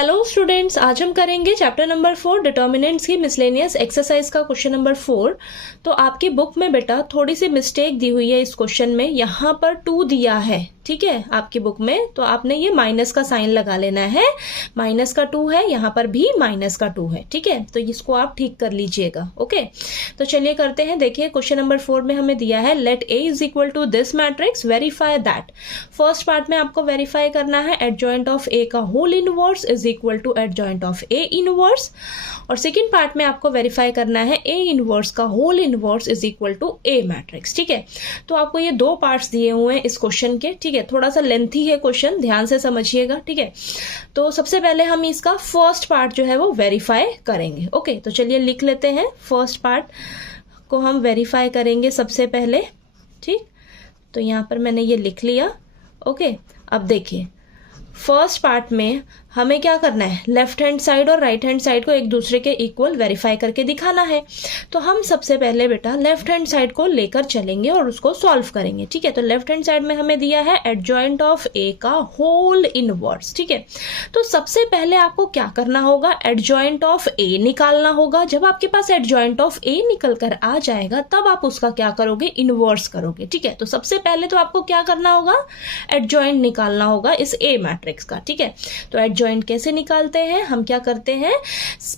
Hello students, आज हम करेंगे चैप्टर नंबर 4 डिटर्मिनेंट्स की मिसलेनियस एक्सरसाइज का क्वेश्चन नंबर 4। तो आपकी बुक में बेटा थोड़ी सी मिस्टेक दी हुई है इस क्वेश्चन में। यहाँ पर 2 दिया है, ठीक है, आपकी बुक में, तो आपने ये माइनस का साइन लगा लेना है। माइनस का 2 है, यहाँ पर भी माइनस का 2 है, ठीक है, तो इसको आप ठीक कर लीजिएगा। ओके, तो चलिए करते हैं। देखिए क्वेश्चन नंबर 4 में हमें दिया है let A is equal to this matrix, verify that. First part में आपको वेरीफाई करना है एडजॉइंट ऑफ ए का whole inverse is equal to adjoint of A inverse, और सेकंड पार्ट में आपको वेरीफाई करना है ए इनवर्स का whole inverse is equal to A matrix, ठीक है। तो आपको ये 2 पार्ट्स दिए हुए हैं इस क्वेश्चन के, ठीक है, थोड़ा सा लेंथी है क्वेश्चन, ध्यान से समझिएगा, ठीक है। तो सबसे पहले हम इसका फर्स्ट पार्ट जो है वो वेरीफाई करेंगे। ओके, तो चलिए लिख लेते हैं। फर्स्ट पार्ट को हम वेरीफाई करेंगे सबसे पहले, ठीक। तो यहाँ पर मैंने ये लिख लिया। ओके, अब देखिए फर्स्ट पार्ट में हमें क्या करना है, लेफ्ट हैंड साइड और राइट हैंड साइड को एक दूसरे के इक्वल वेरीफाई करके दिखाना है। तो हम सबसे पहले बेटा लेफ्ट हैंड साइड को लेकर चलेंगे और उसको सॉल्व करेंगे, ठीक है। तो लेफ्ट हैंड साइड में हमें दिया है एडजॉइंट ऑफ ए का होल इनवर्स, ठीक है। तो सबसे पहले आपको क्या करना होगा, एडजॉइंट ऑफ ए निकालना होगा। जब आपके पास एडजॉइंट ऑफ ए निकल कर आ जाएगा तब आप उसका क्या करोगे, इनवर्स करोगे, ठीक है। तो सबसे पहले तो आपको क्या करना होगा, एडजॉइंट निकालना होगा इस ए मैट्रिक्स का, ठीक है। तो एडजॉइंट कैसे निकालते हैं, हम क्या करते हैं,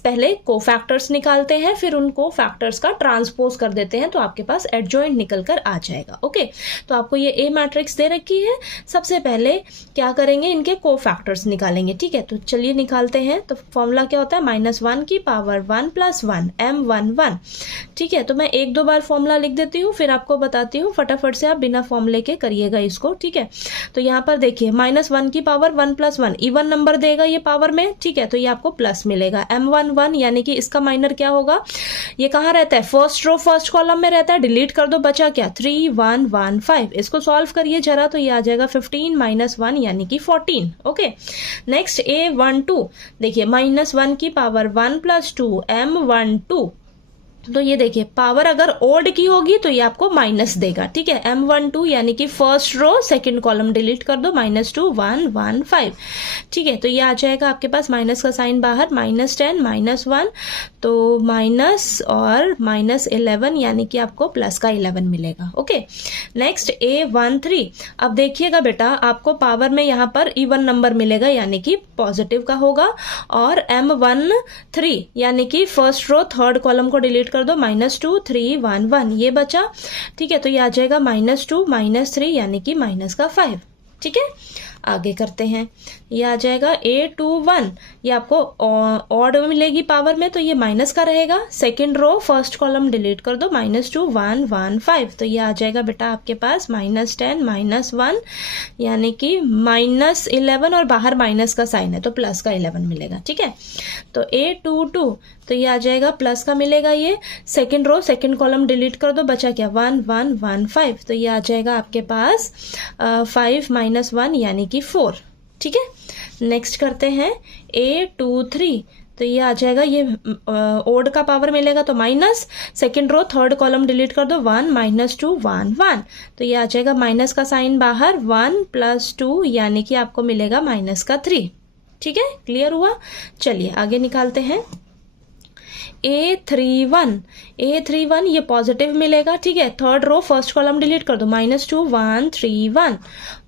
पहले कोफैक्टर्स निकालते हैं, फिर उन कोफैक्टर्स का ट्रांसपोज कर देते हैं, तो आपके पास एडजॉइंट निकल कर आ जाएगा। ओके, तो आपको ये ए मैट्रिक्स दे रखी है, सबसे पहले क्या करेंगे, इनके कोफैक्टर्स निकालेंगे, ठीक है। तो चलिए निकालते हैं। तो फॉर्मूला क्या होता है, -1 की पावर 1 + 1 m11, ठीक है। तो मैं 1-2 बार फॉर्मूला लिख देती हूँ, फिर आपको बताती हूँ, फटाफट से आप बिना फॉर्मूले के करिएगा इसको, ठीक है। तो यहाँ पर देखिए -1 की पावर 1 + 1 इवन नंबर देगा ये पावर में, ठीक है, तो ये आपको प्लस मिलेगा। m11 यानी कि इसका माइनर क्या होगा, ये कहाँ रहता है, फर्स्ट रो फर्स्ट कॉलम में रहता है, डिलीट कर दो, बचा क्या 3115। इसको सॉल्व करिए जरा, तो ये आ जाएगा 15 - 1 यानी कि 14। ओके, नेक्स्ट A12, देखिए -1 की पावर 1 + 2 m12। तो ये देखिए पावर अगर ओड की होगी तो ये आपको माइनस देगा, ठीक है। m12 यानी कि first row second column delete कर दो, -2 115, ठीक है। तो ये आ जाएगा आपके पास माइनस का साइन बाहर, -10 -1, तो माइनस और -11 यानी कि आपको प्लस का 11 मिलेगा। Okay, next A13। अब देखिएगा बेटा आपको पावर में यहाँ पर इवन नंबर मिलेगा यानी कि पॉजिटिव का होगा, और M13 यानी कि फर्स्ट रो थर्ड कॉलम को डिलीट कर दो, -2 3 1 1 ये बचा, ठीक है। तो ये आ जाएगा -2 -3 यानी कि -5, ठीक है। आगे करते हैं, ये आ जाएगा A21, ये आपको ऑड मिलेगी पावर में, तो ये माइनस का रहेगा, second row first column delete कर दो, -2 1 1 5, तो ये आ जाएगा बेटा आपके पास -10 -1 यानी कि -11, और बाहर माइनस का साइन है तो प्लस का 11 मिलेगा, ठीक है। तो A22, तो ये आ जाएगा प्लस का मिलेगा, ये second row second column delete कर दो, बचा क्या 1 1 1 5, तो ये आ जाएगा आपके पास 5 - 1 यानी कि 4, ठीक है। नेक्स्ट करते हैं A23, तो ये आ जाएगा, ये ओड का पावर मिलेगा तो minus, second row third column delete कर दो, 1 -2 1 1, तो ये आ जाएगा माइनस का साइन बाहर, 1 + 2 यानी कि आपको मिलेगा -3, ठीक है। क्लियर हुआ, चलिए आगे निकालते हैं। A31 ये पॉजिटिव मिलेगा, ठीक है। Third row first column delete कर दो, -2 1 3 1,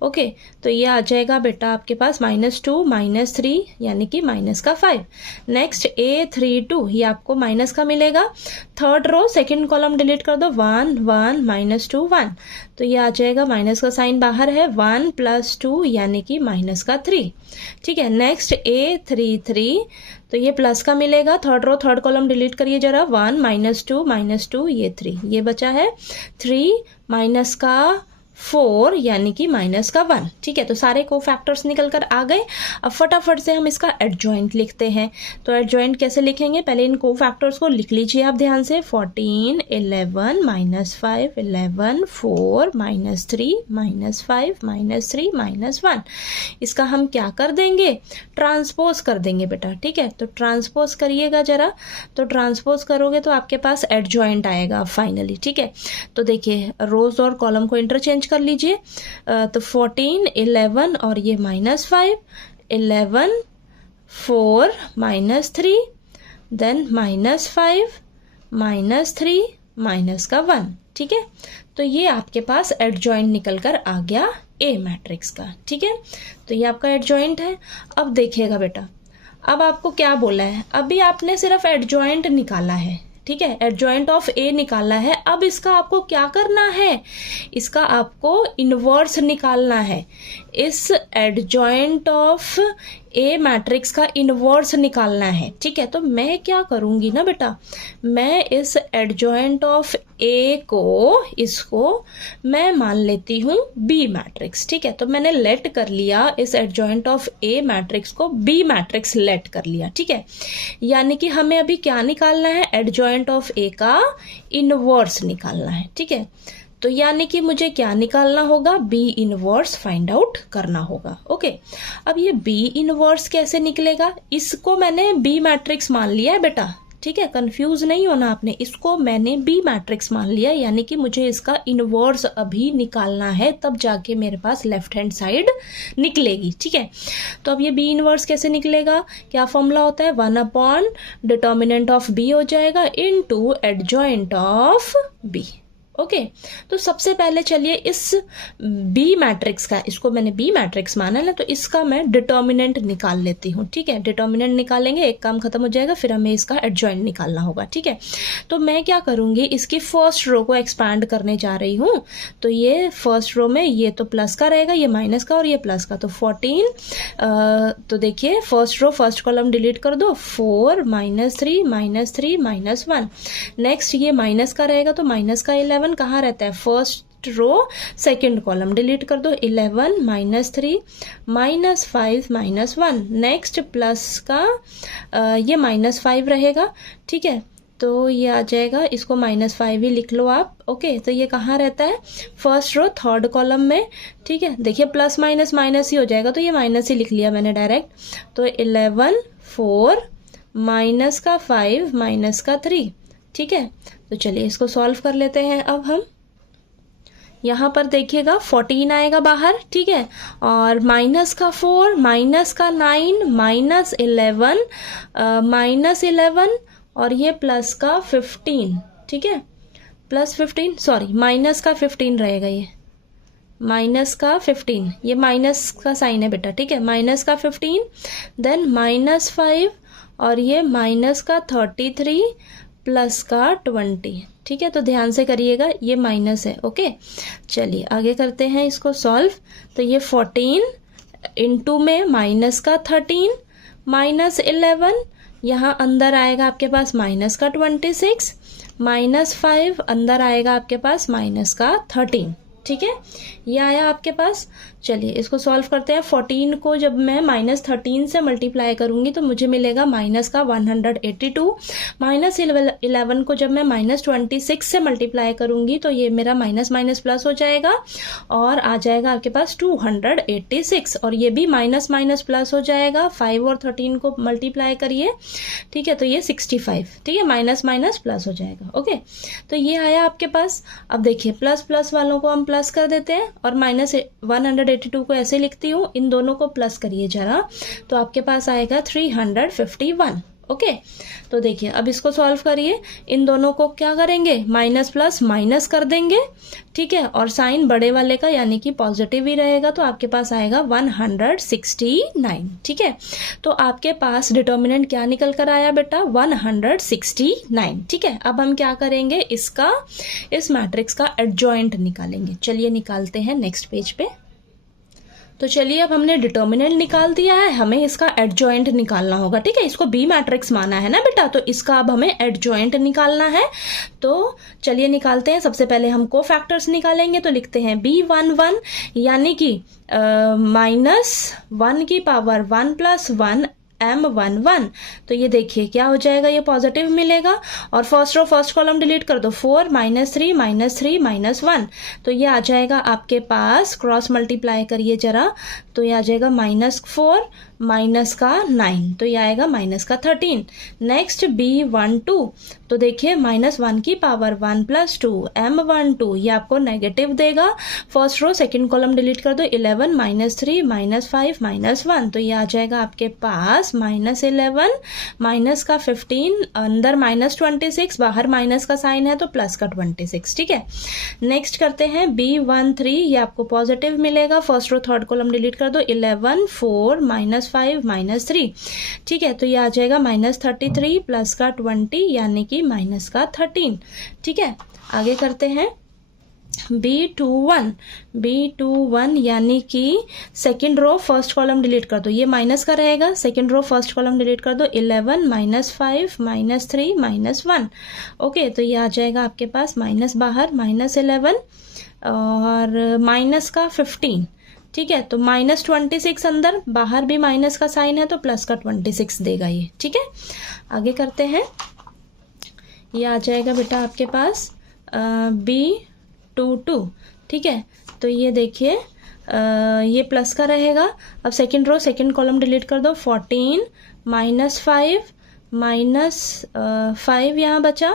ओके। तो ये आ जाएगा बेटा आपके पास -2 -3 यानी कि -5। नेक्स्ट A32, ये आपको माइनस का मिलेगा, third row second column delete कर दो, 1 1 -2 1, तो ये आ जाएगा माइनस का साइन बाहर है, 1 + 2 यानी कि -3, ठीक है। नेक्स्ट A33, तो ये प्लस का मिलेगा, third row third column delete करिए जरा, 1 -2 -2 ये 3, ये बचा है 3 माइनस का 4 यानी कि -1, ठीक है। तो सारे कोफैक्टर्स निकल कर आ गए। अब फटाफट से हम इसका एडजॉइंट लिखते हैं। तो एडजॉइंट कैसे लिखेंगे, पहले इन कोफैक्टर्स को लिख लीजिए आप ध्यान से, 14 11 -5 11 4 -3 -5 -3 -1, इसका हम क्या कर देंगे, ट्रांसपोज कर देंगे बेटा, ठीक है। तो ट्रांसपोज करिएगा जरा, तो ट्रांसपोज करोगे तो आपके पास एडजॉइंट आएगा फाइनली, ठीक है। तो देखिए रोज और कॉलम को इंटरचेंज कर लीजिए, तो 14 11 और ये -5 11 4 minus 3, then minus 5 minus 3 minus का 1, ठीक है। तो ये आपके पास एडजॉइंट निकल कर आ गया ए मैट्रिक्स का, ठीक है। तो ये आपका एडजॉइंट है। अब देखिएगा बेटा, अब आपको क्या बोला है, अभी आपने सिर्फ एडजॉइंट निकाला है, ठीक है, एडजॉइंट ऑफ ए निकाला है। अब इसका आपको क्या करना है, इसका आपको इनवर्स निकालना है। इस एडजॉइंट ऑफ ए मैट्रिक्स का इनवर्स निकालना है, ठीक है। तो मैं क्या करूंगी ना बेटा, मैं इस एडजॉइंट ऑफ ए को, इसको मैं मान लेती हूँ बी मैट्रिक्स, ठीक है। तो मैंने लेट कर लिया इस एडजॉइंट ऑफ ए मैट्रिक्स को बी मैट्रिक्स लेट कर लिया, ठीक है। यानी कि हमें अभी क्या निकालना है, एडजॉइंट ऑफ ए का इनवर्स निकालना है, ठीक है। तो यानी कि मुझे क्या निकालना होगा, बी इनवर्स फाइंड आउट करना होगा, ओके। अब ये बी इनवर्स कैसे निकलेगा, इसको मैंने बी मैट्रिक्स मान लिया है बेटा, ठीक है, कंफ्यूज नहीं होना आपने, इसको मैंने बी मैट्रिक्स मान लिया, यानी कि मुझे इसका इनवर्स अभी निकालना है, तब जाके मेरे पास लेफ्ट हैंड साइड निकलेगी, ठीक है। तो अब ये बी इनवर्स कैसे निकलेगा, क्या फॉर्मूला होता है, 1 अपॉन डिटर्मिनेंट ऑफ बी हो जाएगा into adjoint of B, okay. तो सबसे पहले चलिए इस बी मैट्रिक्स का, इसको मैंने बी मैट्रिक्स माना है ना, तो इसका मैं डिटर्मिनेंट निकाल लेती हूँ, ठीक है। डिटर्मिनेंट निकालेंगे, एक काम खत्म हो जाएगा, फिर हमें इसका एडजॉइंट निकालना होगा, ठीक है। तो मैं क्या करूंगी, इसकी फर्स्ट रो को एक्सपैंड करने जा रही हूँ। तो ये फर्स्ट रो में ये तो प्लस का रहेगा, ये माइनस का और ये प्लस का, तो 14। तो देखिए first row first column delete कर दो, 4 माइनस 3 माइनस 3 माइनस 1। नेक्स्ट ये माइनस का रहेगा, तो माइनस का 11 कहाँ रहता है, first row second column delete कर दो, 11 minus 3 minus 5 minus 1। Next plus का ये माइनस 5 रहेगा, ठीक है। तो ये आ जाएगा, इसको माइनस 5 ही लिख लो आप, ओके। तो ये कहाँ रहता है, फर्स्ट रो थर्ड कॉलम में, ठीक है। देखिए प्लस माइनस माइनस ही हो जाएगा, तो ये माइनस ही लिख लिया मैंने डायरेक्ट। तो 11 4 माइनस का 5 माइनस का 3, ठीक है। तो चलिए इसको सॉल्व कर लेते हैं। अब हम यहाँ पर देखिएगा 14 आएगा बाहर, ठीक है, और माइनस का 4 माइनस का 9 माइनस 11 माइनस 11 और ये प्लस का 15, ठीक है, प्लस 15 सॉरी माइनस का 15 रहेगा, ये माइनस का 15, ये माइनस का साइन है बेटा, ठीक है, माइनस का 15, देन माइनस 5 और ये माइनस का 33 प्लस का 20, ठीक है। तो ध्यान से करिएगा, ये माइनस है, ओके। चलिए आगे करते हैं इसको सॉल्व। तो ये 14 इंटू में माइनस का 13 माइनस 11, यहाँ अंदर आएगा आपके पास माइनस का 26 माइनस 5, अंदर आएगा आपके पास माइनस का 13, ठीक है, ये आया आपके पास। चलिए इसको सॉल्व करते हैं। 14 को जब मैं माइनस 13 से मल्टीप्लाई करूंगी तो मुझे मिलेगा माइनस का 182, माइनस 11 को जब मैं माइनस 26 से मल्टीप्लाई करूंगी तो ये मेरा माइनस माइनस प्लस हो जाएगा और आ जाएगा आपके पास 286, और ये भी माइनस माइनस प्लस हो जाएगा, 5 और 13 को मल्टीप्लाई करिए, ठीक है, तो ये 65, ठीक है, माइनस माइनस प्लस हो जाएगा, ओके। तो ये आया आपके पास। अब देखिए प्लस प्लस वालों को हम प्लस कर देते हैं और माइनस 182 को ऐसे लिखती हूँ, इन दोनों को प्लस करिए जरा, तो आपके पास आएगा 351, ओके। तो देखिए अब इसको सॉल्व करिए, इन दोनों को क्या करेंगे, माइनस प्लस माइनस कर देंगे, ठीक है, और साइन बड़े वाले का यानी कि पॉजिटिव ही रहेगा, तो आपके पास आएगा 169, ठीक है। तो आपके पास डिटर्मिनेंट क्या निकल कर आया बेटा, 169, ठीक है। अब हम क्या करेंगे, इस मैट्रिक्स का एडजॉइंट निकालेंगे। चलिए निकालते हैं नेक्स्ट पेज पे। तो चलिए अब हमने डिटर्मिनेंट निकाल दिया है, हमें इसका एडजॉइंट निकालना होगा, ठीक है। इसको बी मैट्रिक्स माना है ना बेटा, तो इसका अब हमें एडजॉइंट निकालना है। तो चलिए निकालते हैं। सबसे पहले हम कोफैक्टर्स निकालेंगे, तो लिखते हैं B11 यानी कि -1 की पावर 1 + 1 M11। तो ये देखिए क्या हो जाएगा, ये पॉजिटिव मिलेगा, और first row first column delete कर दो, 4 -3 -3 -1, तो ये आ जाएगा आपके पास, क्रॉस मल्टीप्लाई करिए जरा, तो ये आ जाएगा -4 माइनस का 9, तो ये आएगा माइनस का 13। नेक्स्ट B12, तो देखिए -1 की पावर 1 + 2 M12, ये आपको नेगेटिव देगा। First row second column delete कर दो, 11 -3 -5 -1, तो ये आ जाएगा आपके पास -11 माइनस का 15, अंदर -26, बाहर माइनस का साइन है तो प्लस का 26। ठीक है, नेक्स्ट करते हैं B13, ये आपको पॉजिटिव मिलेगा। First row third column delete कर दो, 11 4 -5 -3। ठीक है, तो ये आ जाएगा -33 प्लस का 20 यानी कि माइनस का 13। ठीक है, आगे करते हैं B21 यानी कि second row first column delete कर दो, ये माइनस का रहेगा। Second row first column delete कर दो, 11 -5 -3 -1। ओके, तो ये आ जाएगा आपके पास माइनस बाहर -11 और माइनस का 15। ठीक है, तो -26 अंदर, बाहर भी माइनस का साइन है तो प्लस का 26 देगा ये। ठीक है, आगे करते हैं। ये आ जाएगा बेटा आपके पास B22। ठीक है, तो ये देखिए ये प्लस का रहेगा। अब second row second column delete कर दो, 14 -5 -5 यहाँ बचा।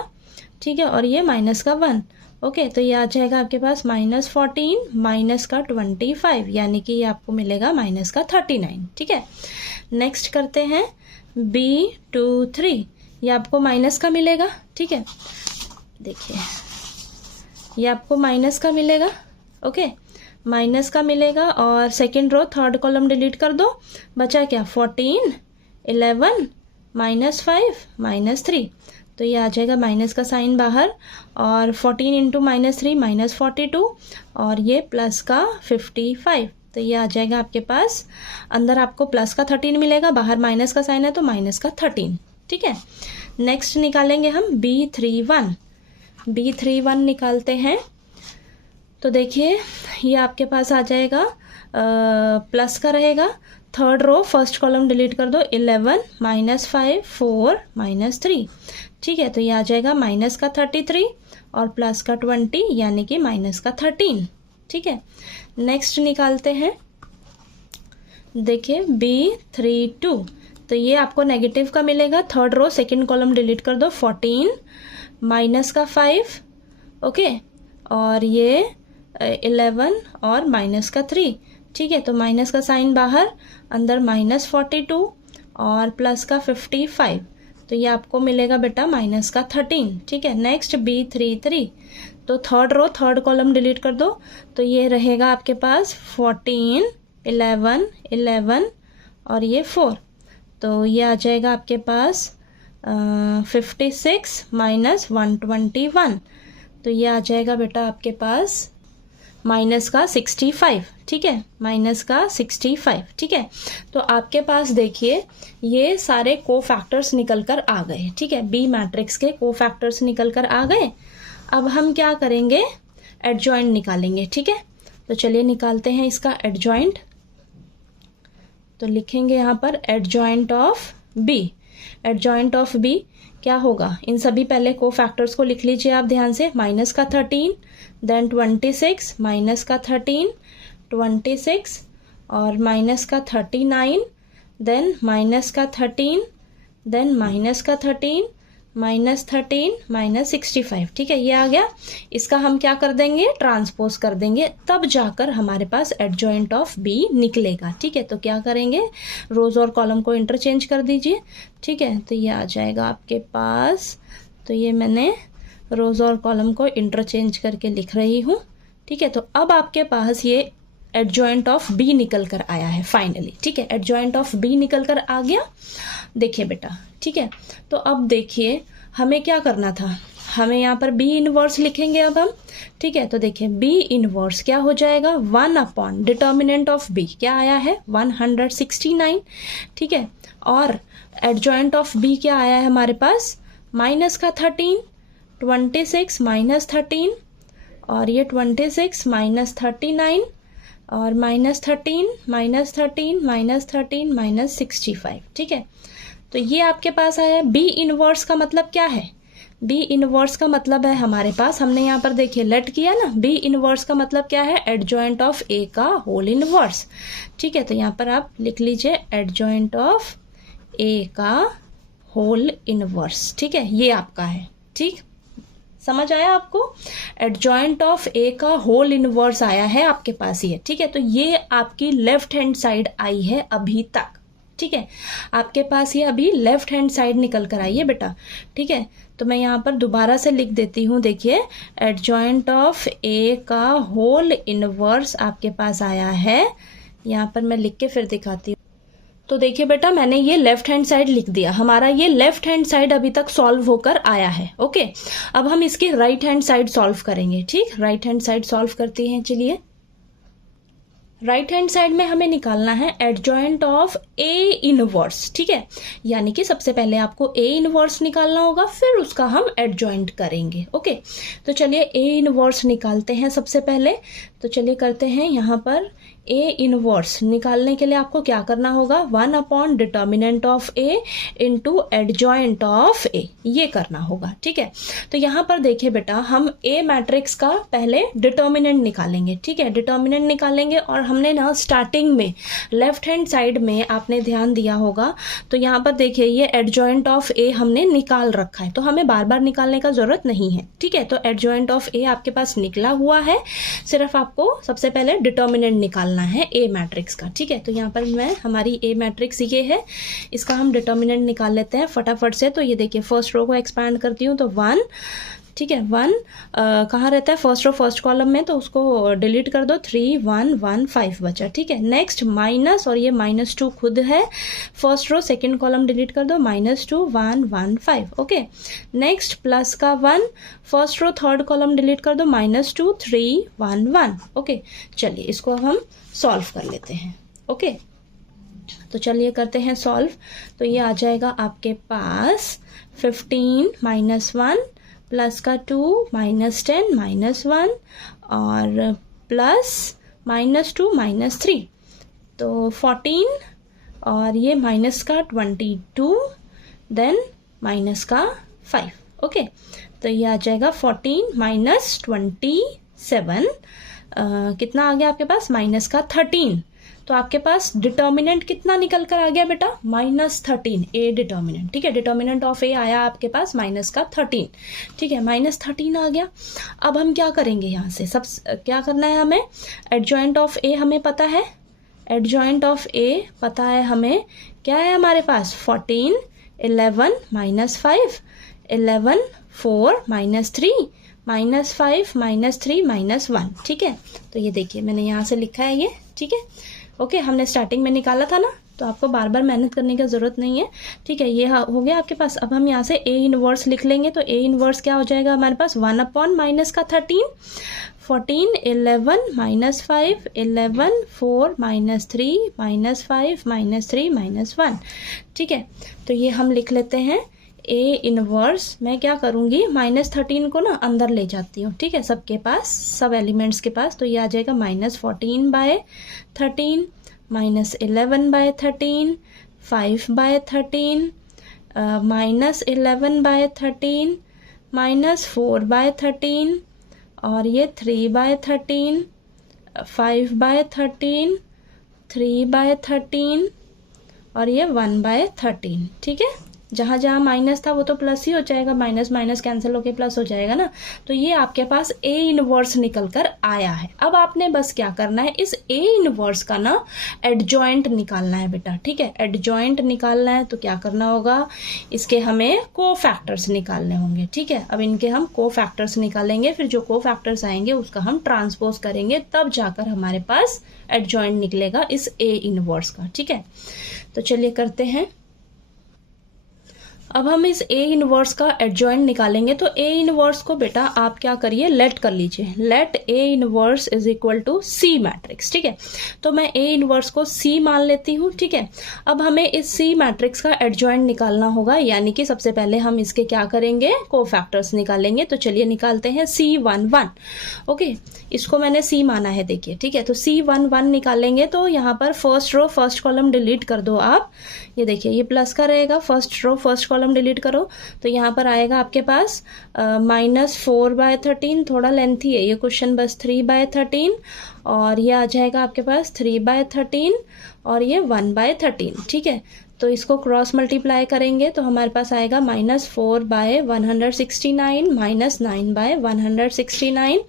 ठीक है, और ये माइनस का 1। ओके, तो ये आ जाएगा आपके पास -14 माइनस का 25 यानी कि ये आपको मिलेगा माइनस का 39। ठीक है, नेक्स्ट करते हैं B23, ये आपको माइनस का मिलेगा। ठीक है, देखिए ये आपको माइनस का मिलेगा। ओके, माइनस का मिलेगा और second row third column delete कर दो, बचा क्या 14 11 -5 -3, तो ये आ जाएगा माइनस का साइन बाहर और 14 इंटू -3 -42 और ये प्लस का 55, तो ये आ जाएगा आपके पास। अंदर आपको प्लस का 13 मिलेगा, बाहर माइनस का साइन है तो माइनस का 13। ठीक है, नेक्स्ट निकालेंगे हम B31 निकालते हैं। तो देखिए ये आपके पास आ जाएगा प्लस का रहेगा। Third row first column delete कर दो, 11 -5 4 -3। ठीक है, तो ये आ जाएगा माइनस का 33 और प्लस का 20 यानी कि माइनस का 13। ठीक है, नेक्स्ट निकालते हैं। देखिए B32, तो ये आपको नेगेटिव का मिलेगा। Third row second column delete कर दो, 14 माइनस का 5। ओके, और ये 11 और माइनस का 3। ठीक है, तो माइनस का साइन बाहर, अंदर -42 और प्लस का 55, तो ये आपको मिलेगा बेटा माइनस का 13। ठीक है, नेक्स्ट B33, तो third row third column delete कर दो, तो ये रहेगा आपके पास 14 11 11 और ये 4, तो ये आ जाएगा आपके पास 56 -121, तो ये आ जाएगा बेटा आपके पास माइनस का 65। ठीक है, माइनस का 65। ठीक है, तो आपके पास देखिए ये सारे कोफैक्टर्स निकल कर आ गए। ठीक है, बी मैट्रिक्स के कोफैक्टर्स निकल कर आ गए। अब हम क्या करेंगे, एडजॉइंट निकालेंगे। ठीक है, तो चलिए निकालते हैं इसका एडजॉइंट। तो लिखेंगे यहाँ पर adjoint of B. Adjoint of B क्या होगा, इन सभी पहले कोफैक्टर्स को लिख लीजिए आप ध्यान से। माइनस का 13 देन 26 माइनस का 13 26 और माइनस का 39 देन माइनस का 13 देन माइनस का 13 -13 -65। ठीक है, ये आ गया। इसका हम क्या कर देंगे, ट्रांसपोज कर देंगे, तब जाकर हमारे पास एडजॉइंट ऑफ बी निकलेगा। ठीक है, तो क्या करेंगे, रोज और कॉलम को इंटरचेंज कर दीजिए। ठीक है, तो ये आ जाएगा आपके पास। तो ये मैंने रोज और कॉलम को इंटरचेंज करके लिख रही हूँ। ठीक है, तो अब आपके पास ये एडजॉइंट ऑफ बी निकल कर आया है फाइनली। ठीक है, एडजॉइंट ऑफ बी निकल कर आ गया। देखिए बेटा, ठीक है, तो अब देखिए हमें क्या करना था, हमें यहाँ पर बी इनवर्स लिखेंगे अब हम। ठीक है, तो देखिए बी इनवर्स क्या हो जाएगा, 1 अपॉन डिटर्मिनेंट ऑफ बी क्या आया है 169। ठीक है, और एडजॉइंट ऑफ बी क्या आया है हमारे पास, माइनस का 13 26 -13 और ये 26 -39 और -13 -13 -13 -65। ठीक है, तो ये आपके पास आया। बी इनवर्स का मतलब क्या है, बी इनवर्स का मतलब है हमारे पास, हमने यहाँ पर देखिए लेट किया ना, बी इनवर्स का मतलब क्या है, एडजॉइंट ऑफ ए का होल इनवर्स। ठीक है, तो यहाँ पर आप लिख लीजिए एडजॉइंट ऑफ ए का होल इनवर्स। ठीक है, ये आपका है। ठीक, समझ आया आपको? एडजॉइंट ऑफ ए का होल इनवर्स आया है आपके पास ये। ठीक है, तो ये आपकी लेफ्ट हैंड साइड आई है अभी तक। ठीक है, आपके पास ये अभी लेफ्ट हैंड साइड निकल कर आई है बेटा। ठीक है, तो मैं यहाँ पर दोबारा से लिख देती हूँ, देखिए एडजॉइंट ऑफ ए का होल इनवर्स आपके पास आया है। यहाँ पर मैं लिख के फिर दिखाती हूँ। तो देखिए बेटा, मैंने ये लेफ्ट हैंड साइड लिख दिया, हमारा ये लेफ्ट हैंड साइड अभी तक सॉल्व होकर आया है। ओके, अब हम इसकी राइट हैंड साइड सॉल्व करेंगे। ठीक, राइट हैंड साइड सॉल्व करती हैं। चलिए, राइट हैंड साइड में हमें निकालना है एडजॉइंट ऑफ ए इनवर्स। ठीक है, यानी कि सबसे पहले आपको ए इनवर्स निकालना होगा, फिर उसका हम एडजॉइंट करेंगे। ओके, तो चलिए ए इनवर्स निकालते हैं सबसे पहले। तो चलिए करते हैं, यहाँ पर ए इनवर्स निकालने के लिए आपको क्या करना होगा, 1 upon determinant of a into adjoint of a, ये करना होगा। ठीक है, तो यहाँ पर देखिए बेटा, हम ए मैट्रिक्स का पहले डिटर्मिनेंट निकालेंगे। ठीक है, डिटर्मिनेंट निकालेंगे, और हमने ना स्टार्टिंग में लेफ्ट हैंड साइड में आपने ध्यान दिया होगा, तो यहाँ पर देखिए ये एडजॉइंट ऑफ ए हमने निकाल रखा है, तो हमें बार बार निकालने का जरूरत नहीं है। ठीक है, तो एडजॉइंट ऑफ ए आपके पास निकला हुआ है, सिर्फ आपको सबसे पहले डिटर्मिनेंट निकालना है ए मैट्रिक्स का। ठीक है, तो यहाँ पर मैं, हमारी ए मैट्रिक्स ये है, इसका हम डिटर्मिनेंट निकाल लेते हैं फटाफट से। तो ये देखिए, फर्स्ट रो को एक्सपैंड करती हूँ तो 1। ठीक है, 1 कहाँ रहता है, फर्स्ट रो फर्स्ट कॉलम में, तो उसको डिलीट कर दो, 3 1 1 5 बचा। ठीक है, नेक्स्ट माइनस, और ये -2 खुद है, first row second column delete कर दो, -2 1 1 5। ओके, नेक्स्ट प्लस का 1, first row third column delete कर दो, -2 3 1 1। ओके, चलिए इसको हम सॉल्व कर लेते हैं। ओके, तो चलिए करते हैं सॉल्व। तो ये आ जाएगा आपके पास 15 -1 प्लस का 2 -10 -1 और प्लस -2 -3, तो 14, और ये माइनस का 22, देन माइनस का 5। ओके, तो ये आ जाएगा 14 -27, कितना आ गया आपके पास, माइनस का 13। तो आपके पास डिटर्मिनेंट कितना निकल कर आ गया बेटा, -13 ए डिटर्मिनेंट। ठीक है, डिटर्मिनेंट ऑफ ए आया आपके पास माइनस का 13। ठीक है, -13 आ गया। अब हम क्या करेंगे, यहाँ से सब क्या करना है हमें, एडजॉइंट ऑफ ए हमें पता है, एडजॉइंट ऑफ ए पता है हमें, क्या है हमारे पास, 14 11 -5 11 4 -3 -5 -3 -1। ठीक है, तो ये देखिए मैंने यहाँ से लिखा है ये। ठीक है, ओके, हमने स्टार्टिंग में निकाला था ना, तो आपको बार बार मेहनत करने की ज़रूरत नहीं है। ठीक है, ये हो गया आपके पास। अब हम यहाँ से ए इनवर्स लिख लेंगे, तो ए इनवर्स क्या हो जाएगा हमारे पास, 1 अपॉन माइनस का 13, 14 11 -5 11 4 -3 -5 -3 -1। ठीक है, तो ये हम लिख लेते हैं ए इनवर्स। मैं क्या करूँगी, -13 को ना अंदर ले जाती हूँ। ठीक है, सबके पास, सब एलिमेंट्स के पास, तो ये आ जाएगा -14/13 -11/13 5/13 -11/13 -4/13 और ये 3/13 5/13 3/13 और ये 1/13। ठीक है, जहाँ जहाँ माइनस था वो तो प्लस ही हो जाएगा, माइनस माइनस कैंसिल होके प्लस हो जाएगा ना। तो ये आपके पास ए इनवर्स निकल कर आया है। अब आपने बस क्या करना है, इस ए इनवर्स का ना एडजॉइंट निकालना है बेटा। ठीक है, एडजॉइंट निकालना है तो क्या करना होगा, इसके हमें को फैक्टर्स निकालने होंगे। ठीक है, अब इनके हम को फैक्टर्स निकालेंगे, फिर जो को फैक्टर्स आएंगे उसका हम ट्रांसपोज करेंगे, तब जाकर हमारे पास एडजॉइंट निकलेगा इस ए इनवर्स का। ठीक है, तो चलिए करते हैं। अब हम इस ए इनवर्स का एडजॉइंट निकालेंगे, तो ए इनवर्स को बेटा आप क्या करिए, लेट कर लीजिए, let A inverse is equal to C matrix. ठीक है, तो मैं ए इनवर्स को सी मान लेती हूँ। ठीक है, अब हमें इस सी मैट्रिक्स का एडजॉइंट निकालना होगा, यानी कि सबसे पहले हम इसके क्या करेंगे, कोफैक्टर्स निकालेंगे। तो चलिए निकालते हैं C11। ओके, इसको मैंने सी माना है, देखिए। ठीक है, तो C11 निकालेंगे, तो यहाँ पर first row first column delete कर दो आप। ये देखिए, ये प्लस का रहेगा, first row first column column delete करो तो यहाँ पर आएगा आपके पास -4/13, थोड़ा लेंथी है ये क्वेश्चन, बस 3/13, और ये आ जाएगा आपके पास 3/13 और ये 1/13, ठीक है। तो इसको क्रॉस मल्टीप्लाई करेंगे तो हमारे पास आएगा -4/169 -9/169,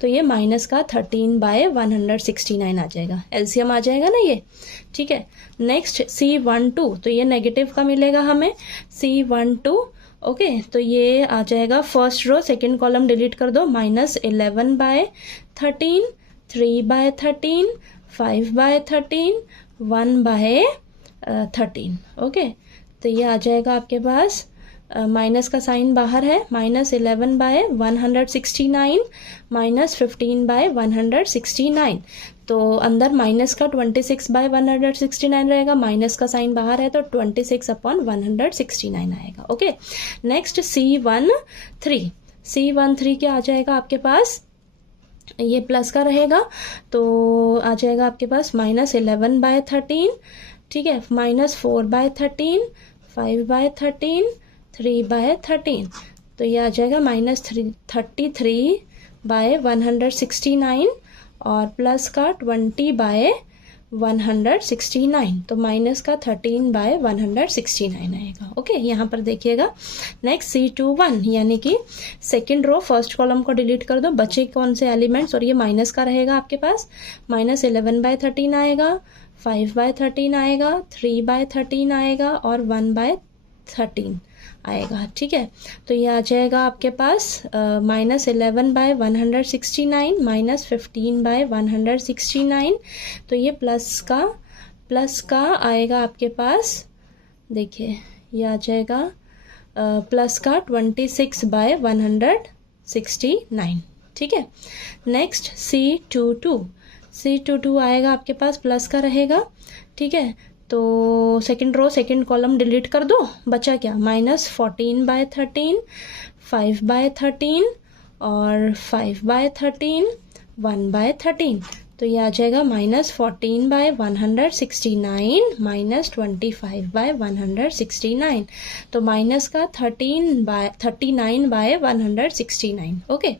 तो ये माइनस का 13/169 आ जाएगा, एलसीएम आ जाएगा ना ये, ठीक है। नेक्स्ट C12, तो ये नेगेटिव का मिलेगा हमें, C12, ओके। तो ये आ जाएगा first row second column delete कर दो, -11/13, 3/13, 5/13, 1/13, ओके। तो ये आ जाएगा आपके पास, माइनस का साइन बाहर है, -11/169 -15/169, तो अंदर माइनस का 26/169 रहेगा, माइनस का साइन बाहर है तो 26/169 आएगा, ओके। नेक्स्ट C13 क्या आ जाएगा आपके पास, ये प्लस का रहेगा तो आ जाएगा आपके पास -11/13, ठीक है, -4/13, 5/13, 3/13, तो ये आ जाएगा -33/169 और प्लस का 20/169, तो माइनस का 13/169 आएगा, ओके। यहाँ पर देखिएगा। नेक्स्ट C21, यानी कि सेकंड रो फर्स्ट कॉलम को डिलीट कर दो, बचे कौन से एलिमेंट्स, और ये माइनस का रहेगा आपके पास, -11/13 आएगा, 5/13 आएगा, 3/13 आएगा और 1/13 आएगा, ठीक है। तो ये आ जाएगा आपके पास -11/169 -15/169, तो ये प्लस का आएगा आपके पास, देखिए ये आ जाएगा प्लस का 26/169, ठीक है। नेक्स्ट C22 आएगा आपके पास, प्लस का रहेगा, ठीक है। तो second row second column delete कर दो, बचा क्या, -14/13, 5/13 और 5/13, 1/13, तो ये आ जाएगा -14/169 -25/169, तो माइनस का 39/169, ओके।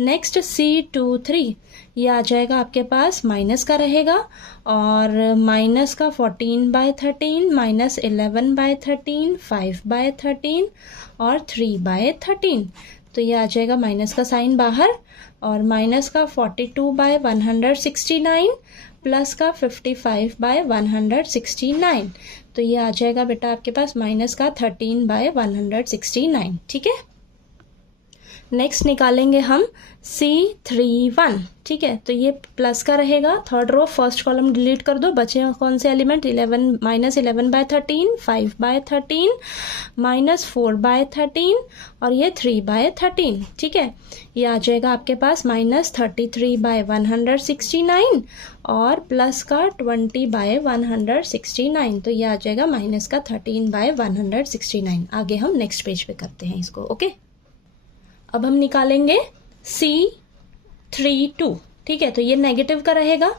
नेक्स्ट C23, ये आ जाएगा आपके पास, माइनस का रहेगा और माइनस का 14/13 -11/13, 5/13 और 3/13, तो ये आ जाएगा माइनस का साइन बाहर और माइनस का 42/169 प्लस का 55/169, तो ये आ जाएगा बेटा आपके पास माइनस का 13/169, ठीक है। नेक्स्ट निकालेंगे हम C31, ठीक है। तो ये प्लस का रहेगा, third row first column delete कर दो, बचे कौन से एलिमेंट, -11/13, 5/13, -4/13 और ये 3/13, ठीक है। ये आ जाएगा आपके पास -33/169 और प्लस का 20/169, तो ये आ जाएगा माइनस का 13/169। आगे हम नेक्स्ट पेज पे करते हैं इसको, ओके। अब हम निकालेंगे C32, ठीक है। तो ये नेगेटिव का रहेगा,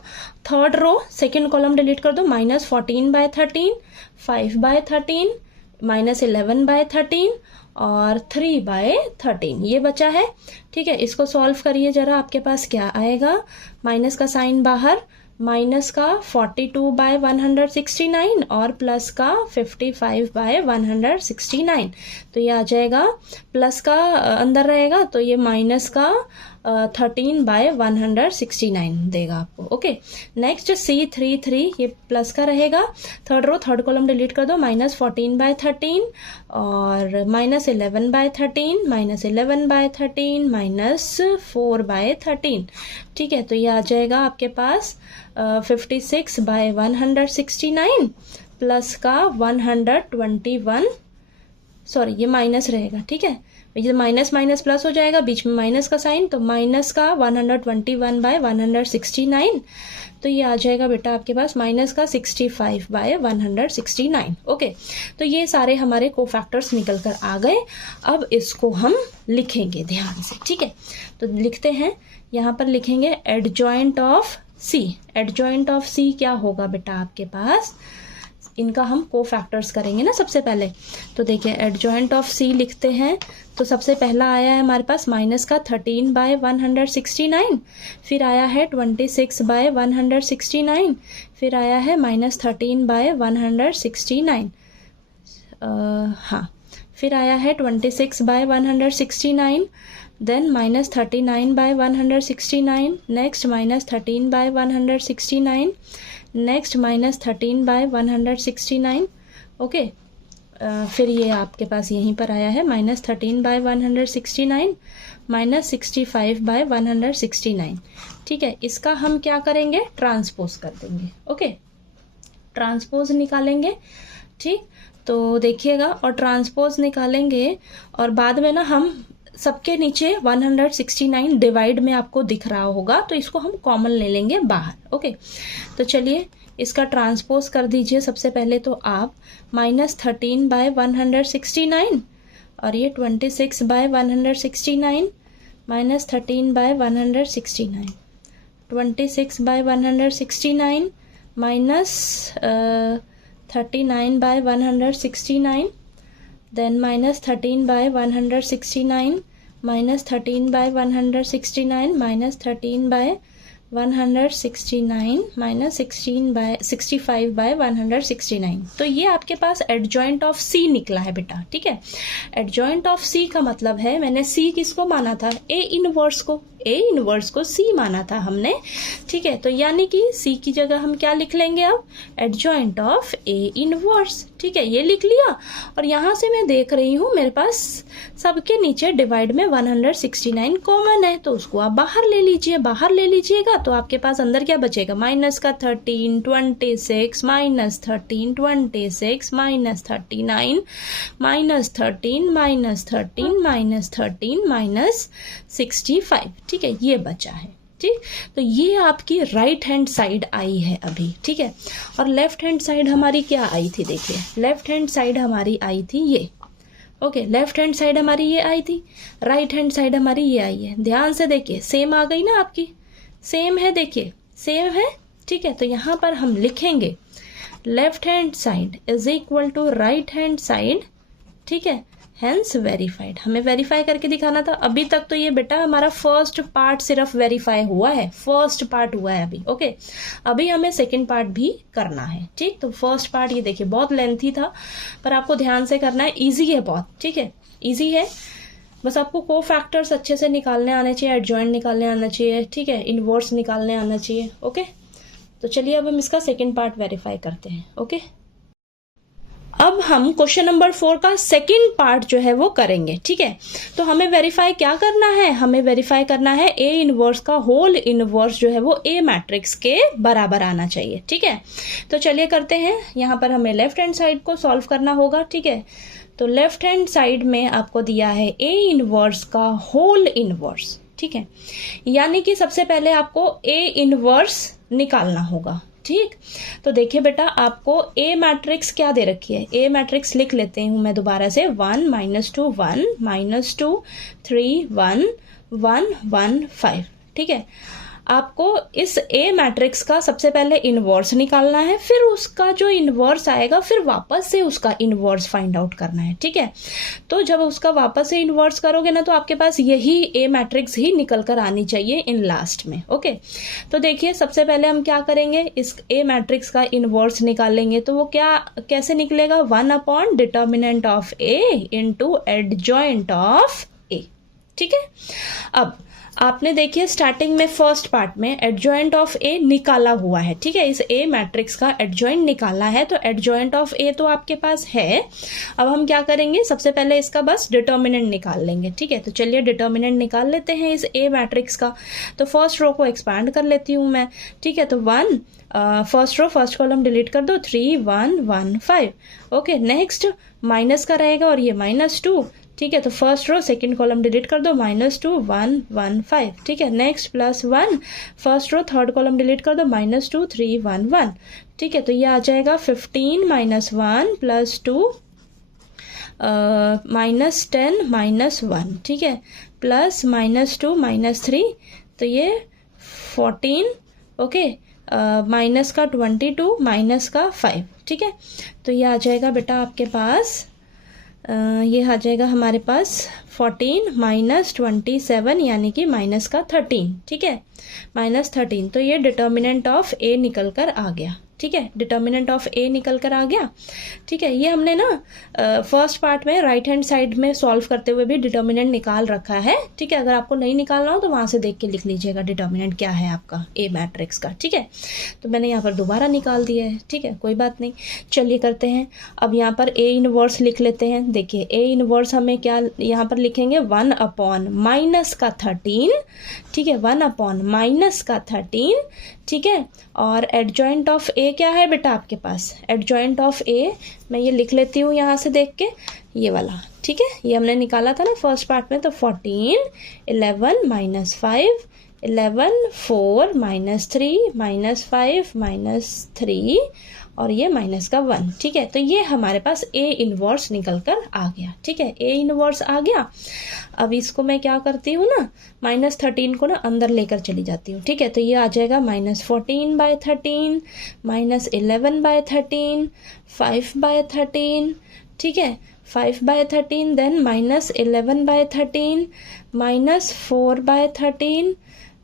third row second column delete कर दो, -14/13, 5/13, -11/13 और 3/13, ये बचा है, ठीक है। इसको सॉल्व करिए जरा, आपके पास क्या आएगा, माइनस का साइन बाहर, माइनस का 42/169 और प्लस का 55/169, तो ये आ जाएगा, प्लस का अंदर रहेगा तो ये माइनस का 13/169 देगा आपको, ओके। नेक्स्ट C33, ये प्लस का रहेगा, third row third column delete कर दो, -14/13 और -11/13, -11/13, -4/13, ठीक है। तो ये आ जाएगा आपके पास 56/169 प्लस का 121, सॉरी ये माइनस रहेगा, ठीक है। ये माइनस माइनस प्लस हो जाएगा, बीच में माइनस का साइन, तो माइनस का 121/169, तो ये आ जाएगा बेटा आपके पास माइनस का 65/169, ओके। तो ये सारे हमारे कोफैक्टर्स निकल कर आ गए। अब इसको हम लिखेंगे ध्यान से, ठीक है। तो लिखते हैं, यहाँ पर लिखेंगे adjoint of C। Adjoint of C क्या होगा बेटा आपके पास, इनका हम को फैक्टर्स करेंगे ना सबसे पहले। तो देखिए एडजॉइंट ऑफ सी लिखते हैं, तो सबसे पहला आया है हमारे पास माइनस का 13/169, फिर आया है 26/169, फिर आया है माइनस 13/169, हाँ, फिर आया है 26/169, then minus 39/169, next minus 13/169, next minus 13/169, okay. फिर ये आपके पास यहीं पर आया है माइनस 13/169 माइनस 65/169, ठीक है। इसका हम क्या करेंगे, ट्रांसपोज कर देंगे, ओके, ट्रांसपोज निकालेंगे, ठीक। तो देखिएगा, और ट्रांसपोज निकालेंगे और बाद में ना हम सबके नीचे 169 डिवाइड में आपको दिख रहा होगा, तो इसको हम कॉमन ले लेंगे बाहर, ओके। तो चलिए इसका ट्रांसपोज कर दीजिए। सबसे पहले तो आप माइनस 13/169 और ये 26/169 minus 13/169, 26/169 minus 39/169, then minus 13/169 minus 13/169 minus 13/169 minus 65/169। तो ये आपके पास एडजॉइंट ऑफ सी निकला है बेटा, ठीक है। एडजॉइंट ऑफ सी का मतलब है, मैंने सी किसको माना था, ए इनवर्स को, ए इनवर्स को सी माना था हमने, ठीक है। तो यानी कि सी की जगह हम क्या लिख लेंगे अब, एडजॉइंट ऑफ ए इनवर्स, ठीक है, ये लिख लिया। और यहाँ से मैं देख रही हूँ मेरे पास सबके नीचे डिवाइड में 169 कॉमन है, तो उसको आप बाहर ले लीजिए। बाहर ले लीजिएगा तो आपके पास अंदर क्या बचेगा, माइनस का 13 26 minus 13 26 minus 39 minus 13 minus 13 minus 13 minus 65, ठीक है, ये बचा है, ठीक। तो ये आपकी राइट हैंड साइड आई है अभी, ठीक है। और लेफ्ट हैंड साइड हमारी क्या आई थी, देखिए लेफ्ट हैंड साइड हमारी आई थी ये, ओके, लेफ्ट हैंड साइड हमारी ये आई थी, राइट हैंड साइड हमारी ये आई है। ध्यान से देखिए, सेम आ गई ना आपकी, सेम है, देखिए सेम है, ठीक है। तो यहाँ पर हम लिखेंगे left hand side is equal to right hand side, ठीक है, हेंस वेरीफाइड। हमें वेरीफाई करके दिखाना था। अभी तक तो ये बेटा हमारा फर्स्ट पार्ट सिर्फ वेरीफाई हुआ है, फर्स्ट पार्ट हुआ है अभी, ओके। अभी हमें सेकंड पार्ट भी करना है, ठीक। तो फर्स्ट पार्ट ये देखिए बहुत लेंथी था, पर आपको ध्यान से करना है, इजी है बहुत, ठीक है, इजी है। बस आपको को फैक्टर्स अच्छे से निकालने आने चाहिए, एडजॉइंट निकालने आना चाहिए, ठीक है, इनवर्स निकालने आना चाहिए, ओके। तो चलिए अब हम इसका सेकेंड पार्ट वेरीफाई करते हैं, ओके। अब हम क्वेश्चन नंबर 4 का सेकंड पार्ट जो है वो करेंगे, ठीक है। तो हमें वेरीफाई क्या करना है, हमें वेरीफाई करना है ए इनवर्स का होल इनवर्स जो है वो ए मैट्रिक्स के बराबर आना चाहिए, ठीक है। तो चलिए करते हैं। यहाँ पर हमें लेफ्ट हैंड साइड को सॉल्व करना होगा, ठीक है। तो लेफ्ट हैंड साइड में आपको दिया है ए इनवर्स का होल इनवर्स, ठीक है। यानी कि सबसे पहले आपको ए इनवर्स निकालना होगा, ठीक। तो देखिए बेटा, आपको ए मैट्रिक्स क्या दे रखी है, ए मैट्रिक्स लिख लेते हूं मैं दोबारा से, 1 -2 1 -2 3 1 1 1 5, ठीक है। आपको इस ए मैट्रिक्स का सबसे पहले इनवर्स निकालना है, फिर उसका जो इनवर्स आएगा फिर वापस से उसका इनवर्स फाइंड आउट करना है, ठीक है। तो जब उसका वापस से इनवर्स करोगे ना, तो आपके पास यही ए मैट्रिक्स ही निकल कर आनी चाहिए इन लास्ट में, ओके। तो देखिए सबसे पहले हम क्या करेंगे, इस ए मैट्रिक्स का इनवर्स निकालेंगे। तो वो क्या कैसे निकलेगा, 1 determinant of a into adjoint of a, ठीक है। अब आपने देखिए स्टार्टिंग में फर्स्ट पार्ट में एडजॉइंट ऑफ ए निकाला हुआ है, ठीक है, इस ए मैट्रिक्स का एडजॉइंट निकाला है, तो एडजॉइंट ऑफ ए तो आपके पास है। अब हम क्या करेंगे, सबसे पहले इसका बस डिटर्मिनेंट निकाल लेंगे, ठीक है। तो चलिए डिटर्मिनेंट निकाल लेते हैं इस ए मैट्रिक्स का। तो फर्स्ट रो को एक्सपांड कर लेती हूँ मैं, ठीक है। तो 1 first row first column delete कर दो, 3 1 1 5, ओके। नेक्स्ट माइनस का रहेगा और ये -2, ठीक है। तो first row second column delete कर दो, -2 1 1 5, ठीक है। Next +1 first row third column delete कर दो, -2 3 1 1, ठीक है। तो ये आ जाएगा 15 -1 +2 -10 -1, ठीक है, प्लस -2 -3, तो ये 14, ओके। माइनस का 22 माइनस का 5, ठीक है। तो ये आ जाएगा बेटा आपके पास ये आ जाएगा हमारे पास 14 माइनस 27 यानी कि माइनस का 13, ठीक है, माइनस 13। तो ये डिटर्मिनेंट ऑफ ए निकल कर आ गया, ठीक है, डिटर्मिनेंट ऑफ ए निकल कर आ गया, ठीक है। ये हमने ना फर्स्ट पार्ट में राइट हैंड साइड में सॉल्व करते हुए भी डिटर्मिनेंट निकाल रखा है, ठीक है। अगर आपको नहीं निकालना हो तो वहाँ से देख के लिख लीजिएगा डिटर्मिनेंट क्या है आपका ए मैट्रिक्स का, ठीक है। तो मैंने यहाँ पर दोबारा निकाल दिया है, ठीक है, कोई बात नहीं। चलिए करते हैं, अब यहाँ पर ए इनवर्स लिख लेते हैं। देखिए ए इनवर्स हमें क्या यहाँ पर लिखेंगे 1 अपॉन माइनस का 13, ठीक है, 1 अपॉन माइनस का 13, ठीक है। और एडजॉइंट ऑफ ए क्या है बेटा आपके पास, एडजॉइंट ऑफ ए मैं ये लिख लेती हूँ यहाँ से देख के, ये वाला, ठीक है, ये हमने निकाला था ना फर्स्ट पार्ट में। तो 14 11 माइनस 5 11 4 माइनस 3 माइनस 5 माइनस 3 और ये माइनस का 1, ठीक है। तो ये हमारे पास ए इनवर्स निकल कर आ गया, ठीक है, ए इनवर्स आ गया। अब इसको मैं क्या करती हूँ ना, माइनस 13 को ना अंदर लेकर चली जाती हूँ, ठीक है। तो ये आ जाएगा माइनस 14/13 माइनस 11/13 5/13, ठीक है, 5/13 देन माइनस 11/13 माइनस 4/13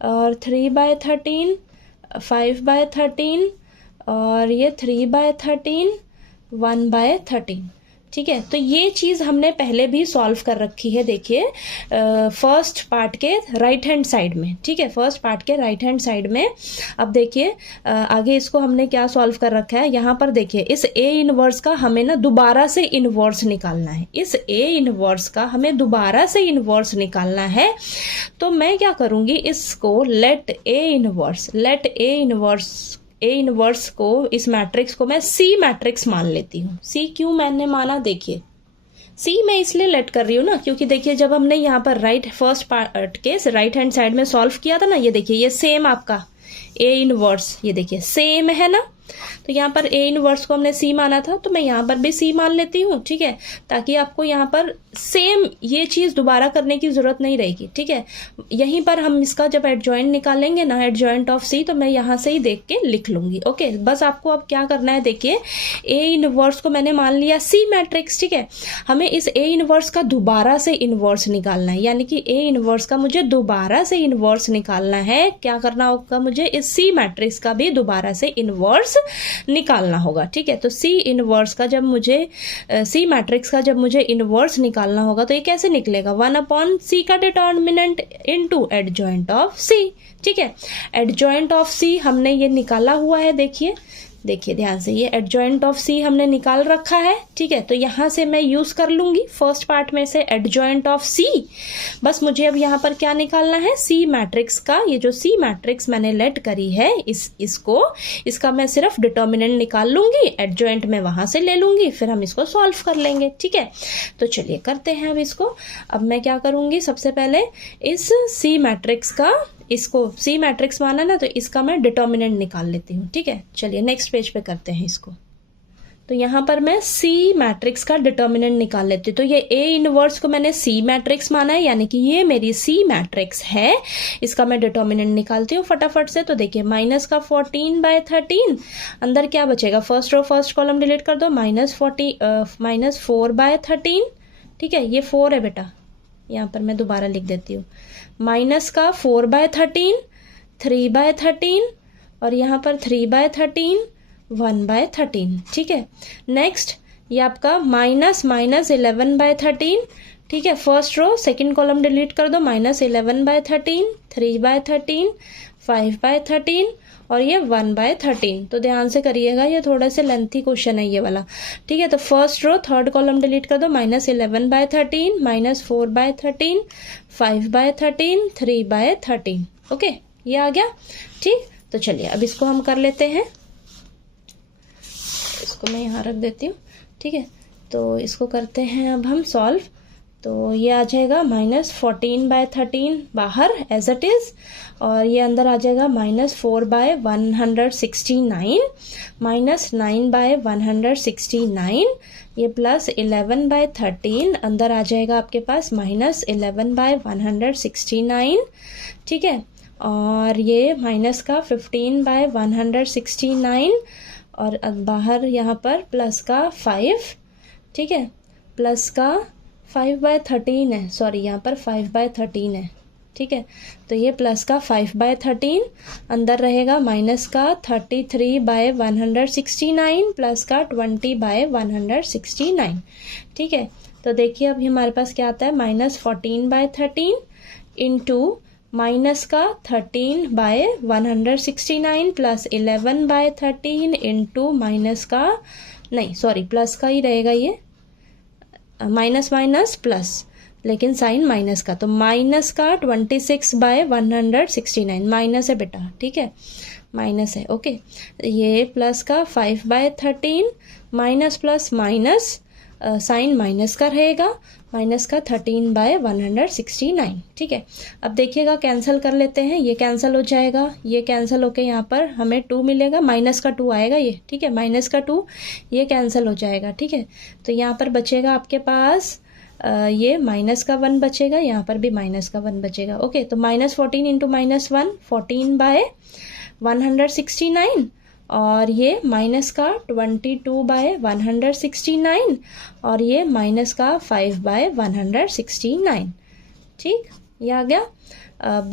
और 3/13 5/13 और ये 3/13 1/13, ठीक है। तो ये चीज़ हमने पहले भी सॉल्व कर रखी है, देखिए फर्स्ट पार्ट के राइट हैंड साइड में, ठीक है, फर्स्ट पार्ट के राइट हैंड साइड में। अब देखिए आगे इसको हमने क्या सॉल्व कर रखा है, यहाँ पर देखिए इस ए इनवर्स का हमें ना दोबारा से इनवर्स निकालना है, इस ए इनवर्स का हमें दोबारा से इनवर्स निकालना है। तो मैं क्या करूँगी, इसको लेट ए इनवर्स को, इस मैट्रिक्स को मैं सी मैट्रिक्स मान लेती हूँ। सी क्यों मैंने माना, देखिए सी मैं इसलिए लेट कर रही हूँ ना, क्योंकि देखिए जब हमने यहाँ पर फर्स्ट पार्ट के राइट हैंड साइड में सॉल्व किया था ना, ये देखिए ये सेम आपका ए इनवर्स, ये देखिए सेम है ना। तो यहाँ पर ए इनवर्स को हमने सी माना था, तो मैं यहाँ पर भी सी मान लेती हूँ, ठीक है, ताकि आपको यहाँ पर सेम ये चीज़ दोबारा करने की ज़रूरत नहीं रहेगी, ठीक है। यहीं पर हम इसका जब एडजॉइंट निकालेंगे ना, एडजॉइंट ऑफ सी, तो मैं यहाँ से ही देख के लिख लूँगी, ओके। बस आपको अब क्या करना है, देखिए ए इनवर्स को मैंने मान लिया सी मैट्रिक्स, ठीक है। हमें इस ए इनवर्स का दोबारा से इनवर्स निकालना है, यानी कि ए इनवर्स का मुझे दोबारा से इनवर्स निकालना है। क्या करना होगा, मुझे इस सी मैट्रिक्स का भी दोबारा से इनवर्स निकालना होगा, ठीक है। तो सी इनवर्स का जब मुझे सी मैट्रिक्स का जब मुझे इनवर्स निकालना होगा तो ये कैसे निकलेगा, 1 अपॉन सी का डिटर्मिनेंट इनटू एडजॉइंट ऑफ सी, ठीक है। एडजॉइंट ऑफ सी हमने ये निकाला हुआ है, देखिए ध्यान से, ये एडजॉइंट ऑफ सी हमने निकाल रखा है, ठीक है। तो यहाँ से मैं यूज कर लूंगी फर्स्ट पार्ट में से एडजॉइंट ऑफ सी। बस मुझे अब यहाँ पर क्या निकालना है, सी मैट्रिक्स का, ये जो सी मैट्रिक्स मैंने लेट करी है इसका मैं सिर्फ डिटर्मिनेंट निकाल लूंगी, एडजॉइंट में वहां से ले लूंगी, फिर हम इसको सॉल्व कर लेंगे, ठीक है। तो चलिए करते हैं अब इसको। अब मैं क्या करूंगी, सबसे पहले इस सी मैट्रिक्स का, इसको सी मैट्रिक्स माना ना, तो इसका मैं डिटर्मिनेंट निकाल लेती हूँ, ठीक है। चलिए नेक्स्ट पेज पे करते हैं इसको। तो यहाँ पर मैं सी मैट्रिक्स का डिटर्मिनेंट निकाल लेती हूँ। तो ये ए इनवर्स को मैंने सी मैट्रिक्स माना है, यानी कि ये मेरी सी मैट्रिक्स है, इसका मैं डिटर्मिनेंट निकालती हूँ फटाफट से। तो देखिए माइनस का 14/13, अंदर क्या बचेगा, first row first column delete कर दो, माइनस 4/13, ठीक है, ये 4 है बेटा, यहाँ पर मैं दोबारा लिख देती हूँ, माइनस का 4/13 3/13 और यहाँ पर 3/13 1/13, ठीक है। नेक्स्ट ये आपका माइनस 11/13, ठीक है, first row second column delete कर दो, माइनस 11/13 3/13 5/13 और ये 1/13। तो ध्यान से करिएगा, ये थोड़ा सा लेंथी क्वेश्चन है ये वाला, ठीक है। तो first row third column delete कर दो, माइनस 11/13 माइनस 4/13 5/13 3/13, ओके, ये आ गया, ठीक। तो चलिए अब इसको हम कर लेते हैं, इसको मैं यहाँ रख देती हूँ, ठीक है। तो इसको करते हैं अब हम सॉल्व। तो ये आ जाएगा माइनस 14/13 बाहर एज इट इज, और ये अंदर आ जाएगा माइनस 4/169 माइनस 9/169, ये प्लस 11/13 अंदर आ जाएगा आपके पास माइनस 11/169, ठीक है। और ये माइनस का 15/169 और बाहर यहाँ पर प्लस का 5, ठीक है, प्लस का 5/13 है, सॉरी यहाँ पर 5/13 है, ठीक है। तो ये प्लस का 5/13, अंदर रहेगा माइनस का 33/169 प्लस का 20/169, ठीक है। तो देखिए अभी हमारे पास क्या आता है, -14/13 इंटू माइनस का 13/169 प्लस 11/13 इंटू माइनस का, नहीं सॉरी प्लस का ही रहेगा ये, माइनस माइनस प्लस, लेकिन साइन माइनस का, तो माइनस का 26/169, माइनस है बेटा, ठीक है, माइनस है, ओके। ये प्लस का 5/13, minus plus minus, sign minus का रहेगा, माइनस का 13/169, ठीक है। अब देखिएगा कैंसिल कर लेते हैं, ये कैंसिल हो जाएगा, ये कैंसिल होके यहाँ पर हमें 2 मिलेगा, माइनस का 2 आएगा ये, ठीक है, माइनस का 2, ये कैंसिल हो जाएगा, ठीक है। तो यहाँ पर बचेगा आपके पास ये माइनस का 1 बचेगा, यहाँ पर भी माइनस का 1 बचेगा, ओके। तो -14 इंटू -1, 14/169 और ये माइनस का 22/169 और ये माइनस का 5/169, ठीक, ये आ गया। अब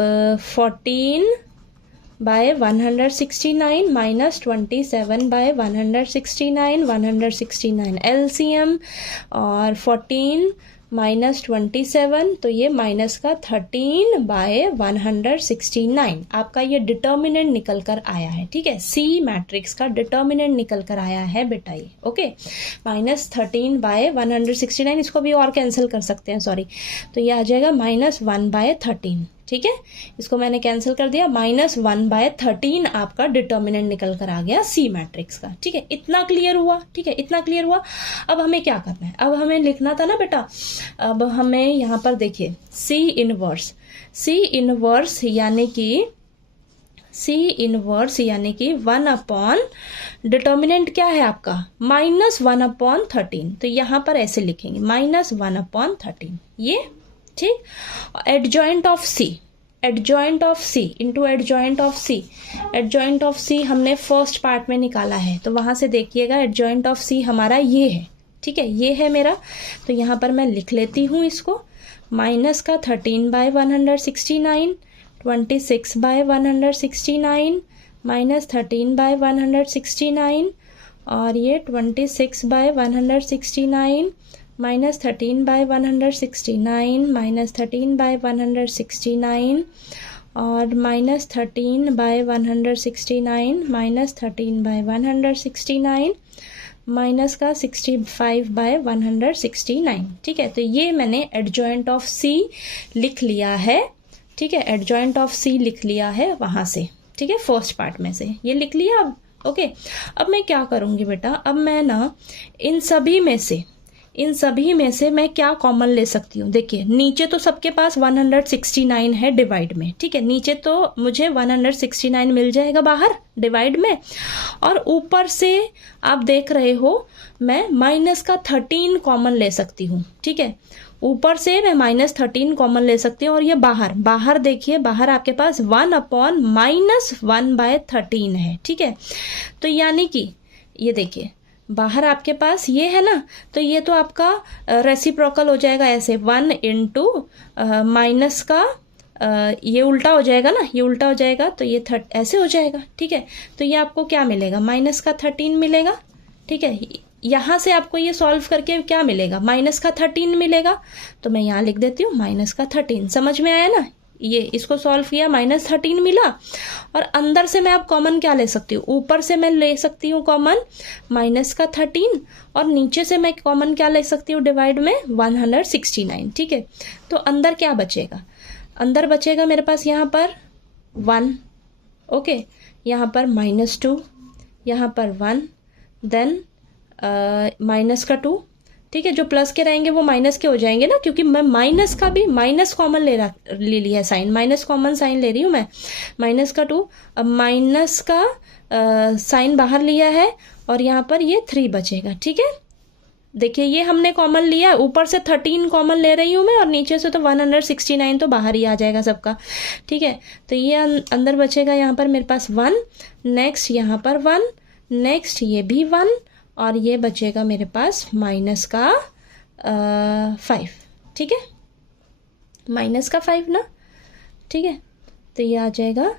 14/169 माइनस 27/169, 169 LCM और 14 माइनस 27, तो ये माइनस का 13/169, आपका ये डिटर्मिनेंट निकल कर आया है, ठीक है, सी मैट्रिक्स का डिटर्मिनेंट निकल कर आया है बेटा ये, ओके। -13/169, इसको भी और कैंसिल कर सकते हैं, सॉरी, तो ये आ जाएगा -1/13, ठीक है, इसको मैंने कैंसिल कर दिया, -1/13 आपका डिटर्मिनेंट निकल कर आ गया सी मैट्रिक्स का, ठीक है। इतना क्लियर हुआ, ठीक है, इतना क्लियर हुआ। अब हमें क्या करना है, अब हमें लिखना था ना बेटा, अब हमें यहाँ पर देखिए सी इनवर्स यानी कि 1/, डिटर्मिनेंट क्या है आपका -1/13, तो यहाँ पर ऐसे लिखेंगे -1/13, ये, ठीक। Adjoint of c into adjoint of c हमने फर्स्ट पार्ट में निकाला है, तो वहां से देखिएगा एडजॉइंट ऑफ सी हमारा ये है, ठीक है, ये है मेरा, तो यहाँ पर मैं लिख लेती हूँ इसको, माइनस का 13/169, 26/169 माइनस 13/169 और ये 26/169 माइनस 13/169 माइनस 13/169 और माइनस 13/169 माइनस 13/169 माइनस का 65/169, ठीक है। तो ये मैंने एडजॉइंट ऑफ सी लिख लिया है, ठीक है, एडजॉइंट ऑफ सी लिख लिया है वहां से, ठीक है, फर्स्ट पार्ट में से ये लिख लिया। अब ओके, अब मैं क्या करूंगी बेटा, अब मैं ना इन सभी में से मैं क्या कॉमन ले सकती हूँ। देखिए नीचे तो सबके पास 169 है डिवाइड में, ठीक है, नीचे तो मुझे 169 मिल जाएगा बाहर डिवाइड में, और ऊपर से आप देख रहे हो मैं माइनस का 13 कॉमन ले सकती हूँ, ठीक है, ऊपर से मैं -13 कॉमन ले सकती हूँ। और ये बाहर देखिए, बाहर आपके पास 1/-1/13 है, ठीक है। तो यानी कि ये देखिए बाहर आपके पास ये है ना, तो ये तो आपका रेसिप्रोकल हो जाएगा, ऐसे 1 इंटू माइनस का ये उल्टा हो जाएगा ना, ये उल्टा हो जाएगा, तो ये ऐसे हो जाएगा, ठीक है। तो ये आपको क्या मिलेगा, माइनस का 13 मिलेगा, ठीक है। यहाँ से आपको ये सॉल्व करके क्या मिलेगा, माइनस का 13 मिलेगा, तो मैं यहाँ लिख देती हूँ माइनस का 13। समझ में आया ना, ये इसको सॉल्व किया, -13 मिला, और अंदर से मैं अब कॉमन क्या ले सकती हूँ, ऊपर से मैं ले सकती हूँ कॉमन माइनस का 13, और नीचे से मैं कॉमन क्या ले सकती हूँ डिवाइड में 169, ठीक है। तो अंदर क्या बचेगा, अंदर बचेगा मेरे पास यहाँ पर 1, ओके, यहाँ पर -2, यहाँ पर 1, देन माइनस का 2, ठीक है। जो प्लस के रहेंगे वो माइनस के हो जाएंगे ना, क्योंकि मैं माइनस का भी माइनस कॉमन ले लिया है साइन, माइनस कॉमन साइन ले रही हूँ मैं, माइनस का 2, अब माइनस का साइन बाहर लिया है, और यहाँ पर ये 3 बचेगा, ठीक है, देखिए ये हमने कॉमन लिया, ऊपर से 13 कॉमन ले रही हूँ मैं और नीचे से तो 169 तो बाहर ही आ जाएगा सबका, ठीक है। तो ये अंदर बचेगा यहाँ पर मेरे पास 1, नेक्स्ट यहाँ पर 1, नेक्स्ट ये भी 1 और ये बचेगा मेरे पास माइनस का 5, ठीक है, माइनस का 5 ना, ठीक है। तो ये आ जाएगा,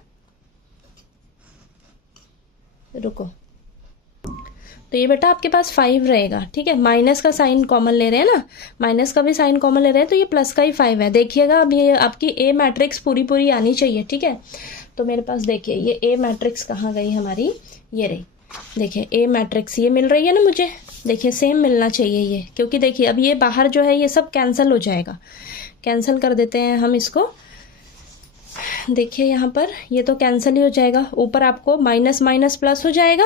रुको, तो ये बेटा आपके पास 5 रहेगा, ठीक है। माइनस का साइन कॉमन ले रहे हैं ना, माइनस का भी साइन कॉमन ले रहे हैं तो ये प्लस का ही 5 है। देखिएगा अब ये आपकी ए मैट्रिक्स पूरी आनी चाहिए, ठीक है। तो मेरे पास देखिए ये ए मैट्रिक्स कहाँ गई हमारी, ये रही, देखिए ए मैट्रिक्स ये मिल रही है ना मुझे, देखिए सेम मिलना चाहिए ये, क्योंकि देखिए अब ये बाहर जो है ये सब कैंसिल हो जाएगा, कैंसिल कर देते हैं हम इसको। देखिए यहाँ पर ये तो कैंसिल ही हो जाएगा, ऊपर आपको माइनस माइनस प्लस हो जाएगा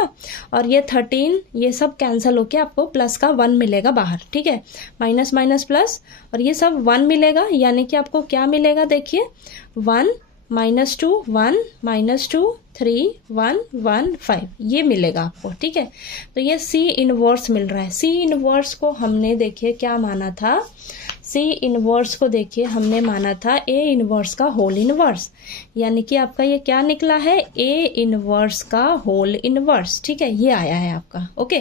और ये 13 ये सब कैंसिल होके आपको प्लस का 1 मिलेगा बाहर, ठीक है। माइनस माइनस प्लस और ये सब 1 मिलेगा, यानी कि आपको क्या मिलेगा, देखिए 1 -2 1 -2 3 1 1 5 ये मिलेगा आपको, ठीक है। तो ये सी इनवर्स मिल रहा है। सी इनवर्स को हमने देखिए क्या माना था, सी इनवर्स को देखिए हमने माना था ए इनवर्स का होल इनवर्स, यानी कि आपका ये क्या निकला है, ए इनवर्स का होल इनवर्स, ठीक है, ये आया है आपका, ओके।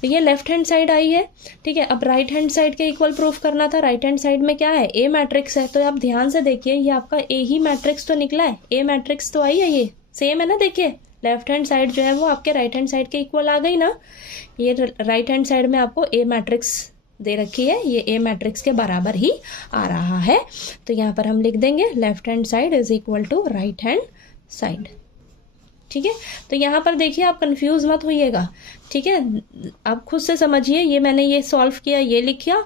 तो ये लेफ्ट हैंड साइड आई है, ठीक है। अब राइट हैंड साइड के इक्वल प्रूफ करना था, राइट हैंड साइड में क्या है, ए मैट्रिक्स है, तो आप ध्यान से देखिए ये आपका ए ही मैट्रिक्स तो निकला है, ए मैट्रिक्स तो आई है, ये सेम है ना, देखिए लेफ्ट हैंड साइड जो है वो आपके राइट हैंड साइड के इक्वल आ गई ना, ये राइट हैंड साइड में आपको ए मैट्रिक्स दे रखी है, ये ए मैट्रिक्स के बराबर ही आ रहा है। तो यहाँ पर हम लिख देंगे left hand side is equal to right hand side, ठीक है। तो यहाँ पर देखिए आप कंफ्यूज मत होइएगा, ठीक है, आप खुद से समझिए। ये मैंने ये सॉल्व किया, ये लिखा,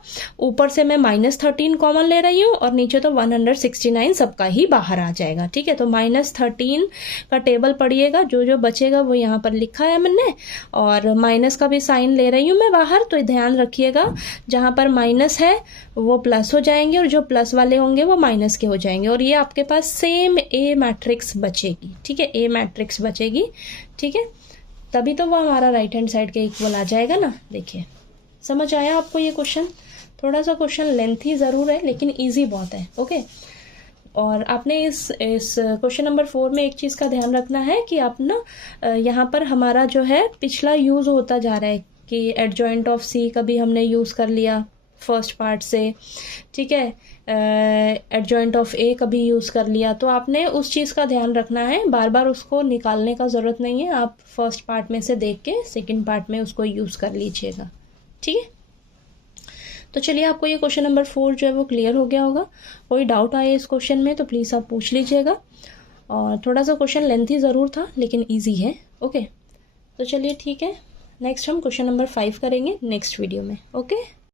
ऊपर से मैं -13 कॉमन ले रही हूँ और नीचे तो 169 सबका ही बाहर आ जाएगा, ठीक है। तो -13 का टेबल पढ़िएगा, जो जो बचेगा वो यहाँ पर लिखा है मैंने, और माइनस का भी साइन ले रही हूँ मैं बाहर, तो ध्यान रखिएगा जहाँ पर माइनस है वो प्लस हो जाएंगे और जो प्लस वाले होंगे वो माइनस के हो जाएंगे, और ये आपके पास सेम ए मैट्रिक्स बचेगी, ठीक है, ए मैट्रिक्स बचेगी, ठीक है। तभी तो वो हमारा राइट हैंड साइड के इक्वल आ जाएगा ना। देखिए समझ आया आपको ये क्वेश्चन, थोड़ा सा क्वेश्चन लेंथी ज़रूर है लेकिन इजी बहुत है, ओके। और आपने इस क्वेश्चन नंबर 4 में एक चीज़ का ध्यान रखना है कि आप ना यहाँ पर हमारा जो है पिछला यूज़ होता जा रहा है कि एडजॉइंट ऑफ सी कभी हमने यूज़ कर लिया फर्स्ट पार्ट से, ठीक है, एडजॉइंट ऑफ ए कभी यूज़ कर लिया, तो आपने उस चीज़ का ध्यान रखना है, बार बार उसको निकालने का ज़रूरत नहीं है, आप फर्स्ट पार्ट में से देख के सेकंड पार्ट में उसको यूज़ कर लीजिएगा, ठीक है। तो चलिए आपको ये क्वेश्चन नंबर 4 जो है वो क्लियर हो गया होगा। कोई डाउट आए इस क्वेश्चन में तो प्लीज़ आप पूछ लीजिएगा, और थोड़ा सा क्वेश्चन लेंथी ज़रूर था लेकिन ईजी है, ओके। तो चलिए ठीक है, नेक्स्ट हम क्वेश्चन नंबर 5 करेंगे नेक्स्ट वीडियो में, ओके।